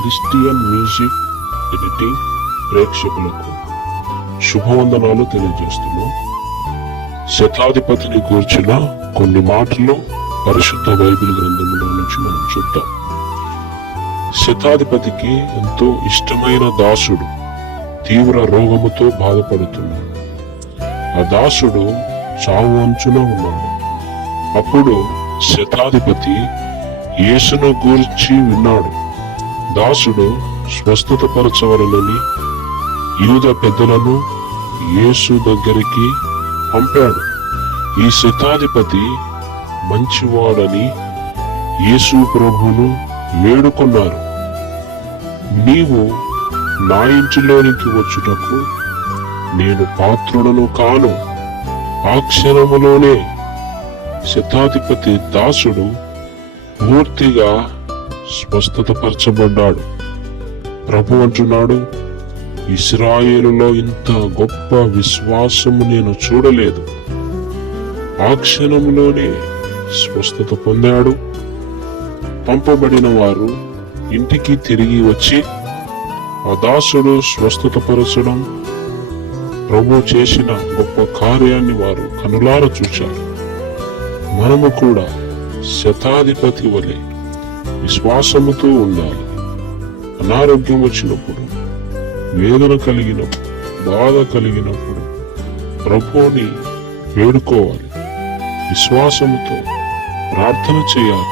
Christian music editing ప్రేక్షకులకు శుభవందనాలు తెలియజేస్తున్నాం. శతాధిపతిని గూర్చిన కొన్ని మాటలు పరిశుద్ధ బైబిల్ గ్రంథంలో నుంచి మనం చూద్దాం. శతాధిపతికి ఎంతో ఇష్టమైన దాసుడు తీవ్ర రోగముతో బాధపడుతున్నాడు. ఆ దాసుడు చావు అంచున ఉన్నాడు. అప్పుడు శతాధిపతి యేసును గూర్చి విన్నాడు. దాసుడు స్వస్థత పరచవలనని యూద పెద్దలను యేసు దగ్గరికి పంపాడు. ఈ శతాధిపతి మంచివాడని యేసు ప్రభువును వేడుకొన్నారు. నీవు నా ఇంటిలోనికి వచ్చుటకు నేను పాత్రుడను కాను. ఆ క్షణములోనే శతాధిపతి దాసుడు పూర్తిగా స్వస్థతపరచబడ్డాడు. ప్రభు అంటున్నాడు, ఇశ్రాయేలులో ఇంత గొప్ప విశ్వాసము నేను చూడలేదు. ఆ క్షణంలోనే స్వస్థత పొందాడు. పంపబడిన వారు ఇంటికి తిరిగి వచ్చి ఆ దాసుడు స్వస్థతపరచడం, ప్రభు చేసిన గొప్ప కార్యాన్ని వారు కనులార చూశారు. మనము కూడా శతాధిపతి వలె విశ్వాసముతో ఉండాలి. అనారోగ్యం వచ్చినప్పుడు, వేదన కలిగినప్పుడు, బాధ కలిగినప్పుడు ప్రభువుని వేడుకోవాలి. విశ్వాసముతో ప్రార్థన చేయాలి.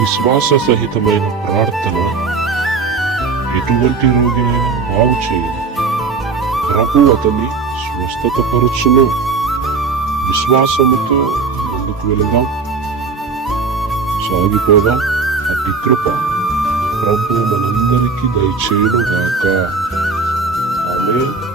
విశ్వాస సహితమైన ప్రార్థన ఎటువంటి రోగినైనా బాగు చేయదు. ప్రభు అతన్ని స్వస్థతపరచును. విశ్వాసముతో ముందుకు వెళదాం, సాగిపోదాం. అట్టి కృప ప్రభు మనందరికీ దయచేయును గాక. ఆమేన్.